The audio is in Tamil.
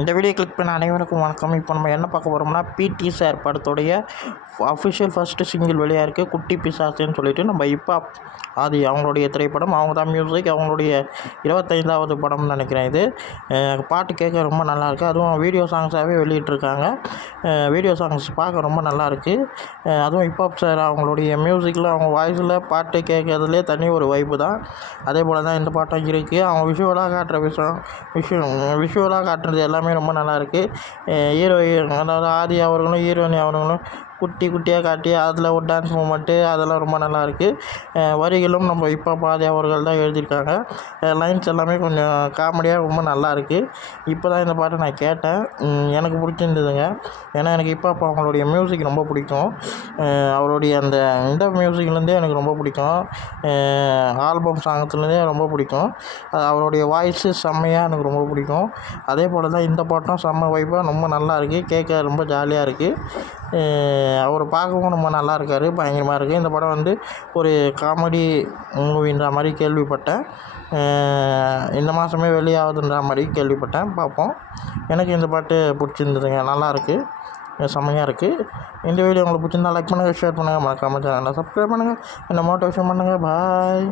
இந்த வீடியோ கிளிக் பண்ண அனைவருக்கும் வணக்கம். இப்போ நம்ம என்ன பார்க்க போகிறோம்னா, பிடி சார் படத்துடைய அஃபிஷியல் ஃபஸ்ட்டு சிங்கிள் வெளியாக இருக்குது, குட்டி பிசாசுன்னு சொல்லிட்டு. நம்ம இப்போ ஆதி அவங்களுடைய திரைப்படம், அவங்க தான் மியூசிக், அவங்களுடைய 25வது படம்னு நினைக்கிறேன். இது பாட்டு கேட்க ரொம்ப நல்லாயிருக்கு. அதுவும் வீடியோ சாங்ஸாகவே வெளியிட்ருக்காங்க. வீடியோ சாங்ஸ் பார்க்க ரொம்ப நல்லாயிருக்கு. அதுவும் ஹிப்ஹாப் சார் அவங்களுடைய மியூசிக்கில், அவங்க வாய்ஸில் பாட்டு கேட்கறதுலே தனி ஒரு வைப்பு தான். அதே போல் தான் இந்த பாட்டும் இருக்குது. அவங்க விஷுவலாக காட்டுற விஷுவலாக காட்டுறது எல்லாமே ரொம்ப நல்லாயிருக்கு. அதாவது ஆதி அவர்களும் ஹீரோயினி அவர்களும் குட்டியாக காட்டி அதில் ஒரு டான்ஸ் மூமெண்ட்டு அதெல்லாம் ரொம்ப நல்லாயிருக்கு. வரிகளும் நம்ம ஆதி அவர்கள் தான் எழுதியிருக்காங்க. லைன்ஸ் எல்லாமே கொஞ்சம் காமெடியாக ரொம்ப நல்லாயிருக்கு. இப்போ தான் இந்த பாட்டை நான் கேட்டேன், எனக்கு பிடிச்சிருந்ததுங்க. ஏன்னா எனக்கு அவங்களுடைய மியூசிக் ரொம்ப பிடிக்கும். அவருடைய இந்த மியூசிக்லேருந்தே எனக்கு ரொம்ப பிடிக்கும். ஆல்பம் சாங்கத்துலேருந்தே ரொம்ப பிடிக்கும். அவருடைய வாய்ஸு செம்மையாக எனக்கு ரொம்ப பிடிக்கும். அதே போல் தான் இந்த பாட்டும் செம்ம வைப்பாக ரொம்ப நல்லா இருக்குது. கேட்க ரொம்ப ஜாலியாக இருக்குது. அவர் பார்க்கவும் ரொம்ப நல்லா இருக்கார், பயங்கரமாக இருக்குது. இந்த படம் ஒரு காமெடி மூவின்ற மாதிரி கேள்விப்பட்டேன். இந்த மாதமே வெளியாகுதுன்ற மாதிரி கேள்விப்பட்டேன். பார்ப்போம். எனக்கு இந்த பாட்டு பிடிச்சிருந்ததுங்க, நல்லாயிருக்கு, செம்மையாக இருக்குது. இந்த வீடியோ உங்களுக்கு பிடிச்சிருந்தா லைக் பண்ணுங்கள், ஷேர் பண்ணுங்கள், மறக்காமல் சேனலை சப்ஸ்கிரைப் பண்ணுங்கள், என்னை மோட்டிவேஷன் பண்ணுங்கள். பாய்.